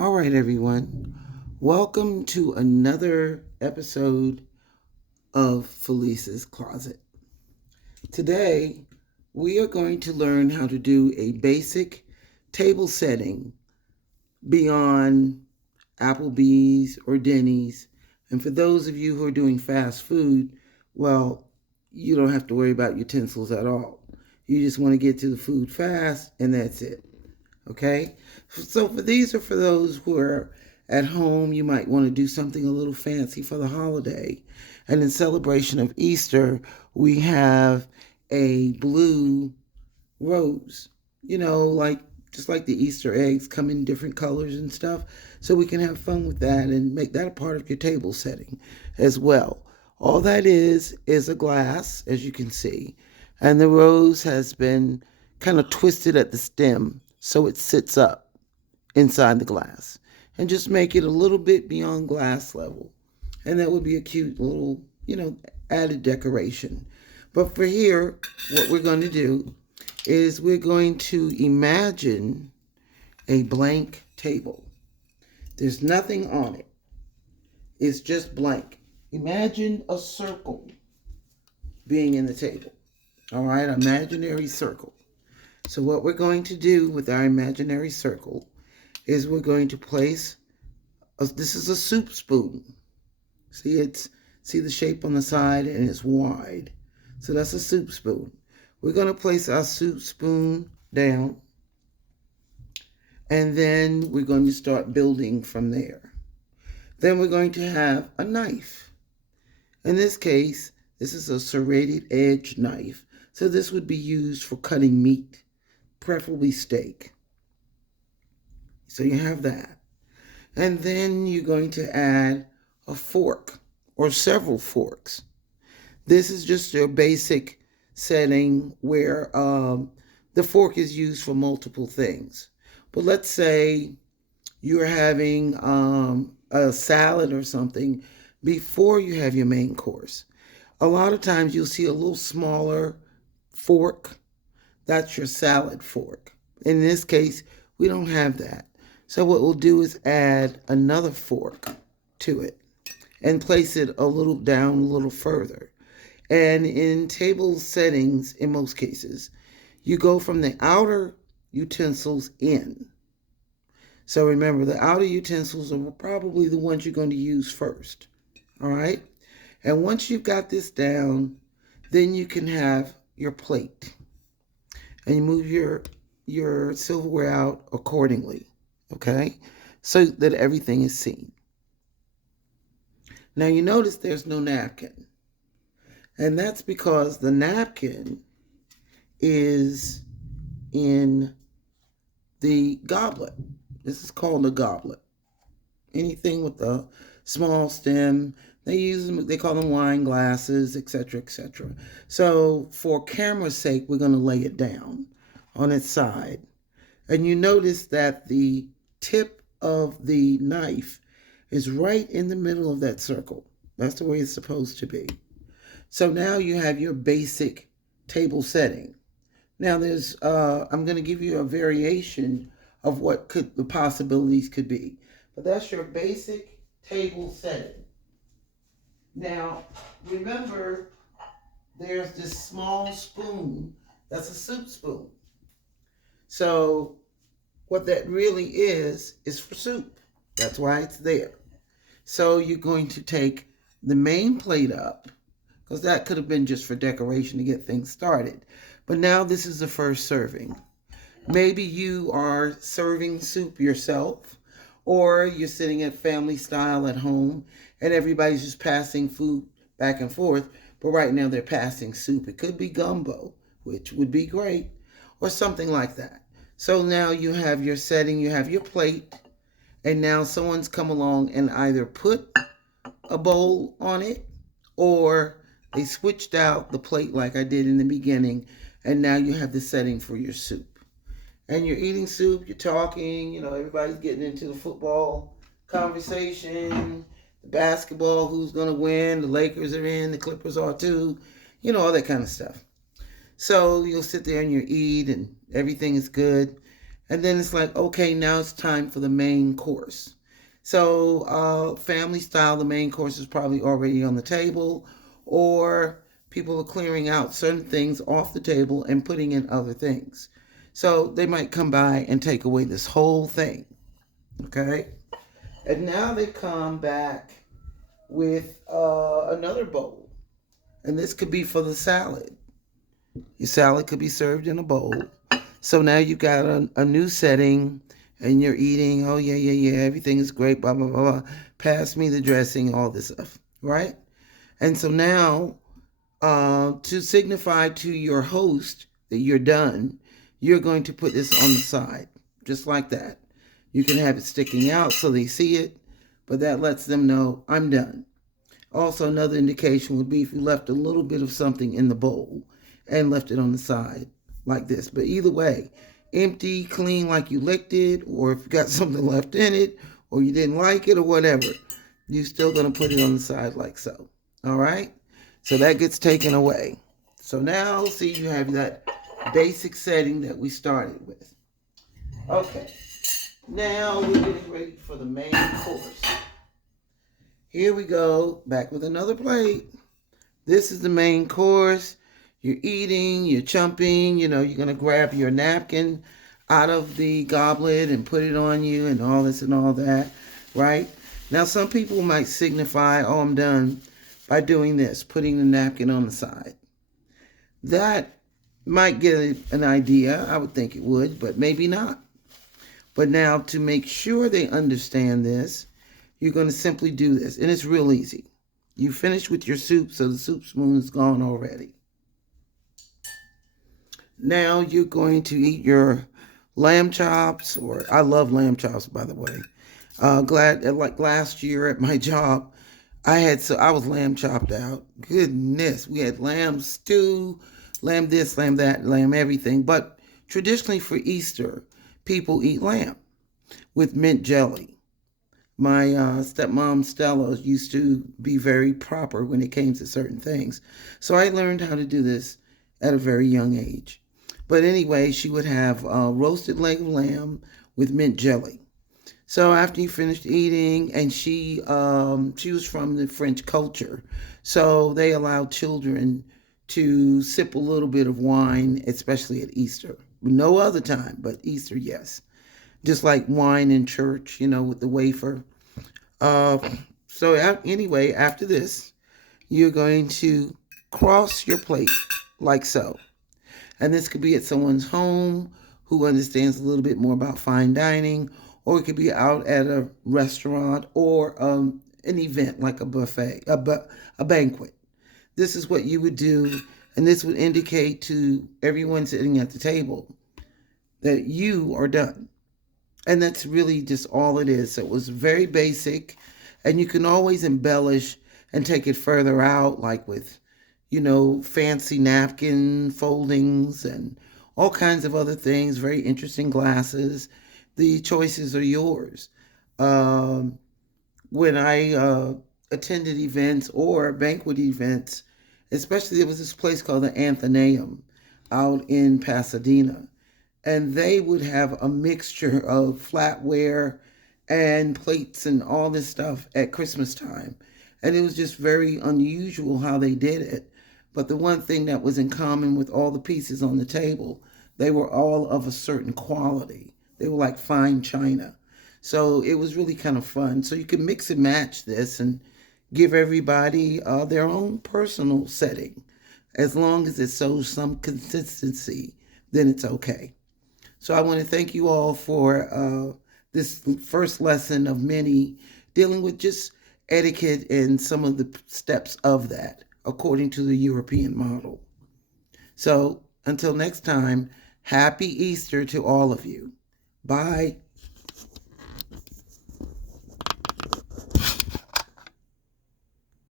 All right, everyone. Welcome to another episode of Felice's Closet. Today, we are going to learn how to do a basic table setting beyond Applebee's or Denny's. And for those of you who are doing fast food, well, you don't have to worry about utensils at all. You just want to get to the food fast, and that's it. Okay? So for these are for those who are at home. You might want to do something a little fancy for the holiday. And in celebration of Easter, we have a blue rose. Like just like the Easter eggs come in different colors and stuff. So we can have fun with that and make that a part of your table setting as well. All that is a glass, as you can see. And the rose has been kind of twisted at the stem so it sits up inside the glass. And just make it a little bit beyond glass level. And that would be a cute little, added decoration. But for here, what we're going to do is we're going to imagine a blank table. There's nothing on it. It's just blank. Imagine a circle being in the table. All right, imaginary circle. So what we're going to do with our imaginary circle is we're going to place, this is a soup spoon. See the shape on the side, and it's wide. So that's a soup spoon. We're going to place our soup spoon down, and then we're going to start building from there. Then we're going to have a knife. In this case, this is a serrated edge knife. So this would be used for cutting meat, preferably steak. So you have that. And then you're going to add a fork or several forks. This is just your basic setting where the fork is used for multiple things. But let's say you're having a salad or something before you have your main course. A lot of times you'll see a little smaller fork. That's your salad fork. In this case, we don't have that. So what we'll do is add another fork to it and place it a little down a little further. And in table settings, in most cases, you go from the outer utensils in. So remember, the outer utensils are probably the ones you're going to use first. All right? And once you've got this down, then you can have your plate. And you move your silverware out accordingly. Okay? So that everything is seen. Now you notice there's no napkin. And that's because the napkin is in the goblet. This is called a goblet. Anything with a small stem, they call them wine glasses, etc., etc. So for camera's sake, we're going to lay it down on its side. And you notice that the tip of the knife is right in the middle of that circle. That's the way it's supposed to be. So now you have your basic table setting. Now I'm going to give you a variation of what the possibilities could be. But that's your basic table setting. Now, remember, there's this small spoon. That's a soup spoon. So what that really is for soup. That's why it's there. So you're going to take the main plate up, because that could have been just for decoration to get things started. But now this is the first serving. Maybe you are serving soup yourself, or you're sitting at family style at home and everybody's just passing food back and forth, but right now they're passing soup. It could be gumbo, which would be great, or something like that. So now you have your setting, you have your plate, and now someone's come along and either put a bowl on it, or they switched out the plate like I did in the beginning, and now you have the setting for your soup. And you're eating soup, you're talking, everybody's getting into the football conversation, the basketball, who's going to win, the Lakers are in, the Clippers are too, all that kind of stuff. So you'll sit there and you eat and everything is good. And then it's like, okay, now it's time for the main course. So, family style, the main course is probably already on the table, or people are clearing out certain things off the table and putting in other things. So, they might come by and take away this whole thing. Okay? And now they come back with another bowl. And this could be for the salad. Your salad could be served in a bowl. So now you've got a new setting and you're eating. Oh, yeah, yeah, yeah. Everything is great. Blah, blah, blah, blah. Pass me the dressing, all this stuff. Right? And so now, to signify to your host that you're done, you're going to put this on the side, just like that. You can have it sticking out so they see it, but that lets them know I'm done. Also, another indication would be if you left a little bit of something in the bowl and left it on the side like this. But either way, empty, clean like you licked it, or if you got something left in it, or you didn't like it, or whatever, you're still going to put it on the side like so. All right? So that gets taken away. So now, see, you have that basic setting that we started with. Okay. Now we're getting ready for the main course. Here we go, back with another plate. This is the main course. You're eating, you're chumping, you're going to grab your napkin out of the goblet and put it on you and all this and all that, right? Now, some people might signify, oh, I'm done, by doing this, putting the napkin on the side. That might get an idea. I would think it would, but maybe not. But now, to make sure they understand this, you're going to simply do this. And it's real easy. You finish with your soup, so the soup spoon is gone already. Now you're going to eat your lamb chops, or I love lamb chops, by the way. Glad, like last year at my job, I was lamb chopped out. Goodness, we had lamb stew, lamb this, lamb that, lamb everything. But traditionally for Easter, people eat lamb with mint jelly. My stepmom Stella used to be very proper when it came to certain things. So I learned how to do this at a very young age. But anyway, she would have roasted leg of lamb with mint jelly. So after you finished eating, and she was from the French culture, so they allowed children to sip a little bit of wine, especially at Easter. No other time, but Easter, yes. Just like wine in church, with the wafer. So anyway, after this, you're going to cross your plate like so. And this could be at someone's home who understands a little bit more about fine dining, or it could be out at a restaurant or an event like a buffet, a banquet. This is what you would do, and this would indicate to everyone sitting at the table that you are done. And that's really just all it is. So it was very basic, and you can always embellish and take it further out, like with, fancy napkin foldings and all kinds of other things, very interesting glasses. The choices are yours. When I attended events or banquet events, especially there was this place called the Athenaeum out in Pasadena, and they would have a mixture of flatware and plates and all this stuff at Christmas time. And it was just very unusual how they did it. But the one thing that was in common with all the pieces on the table, they were all of a certain quality. They were like fine china. So it was really kind of fun. So you can mix and match this and give everybody their own personal setting. As long as it shows some consistency, then it's okay. So I want to thank you all for this first lesson of many dealing with just etiquette and some of the steps of that according to the European model. So until next time, happy Easter to all of you. Bye.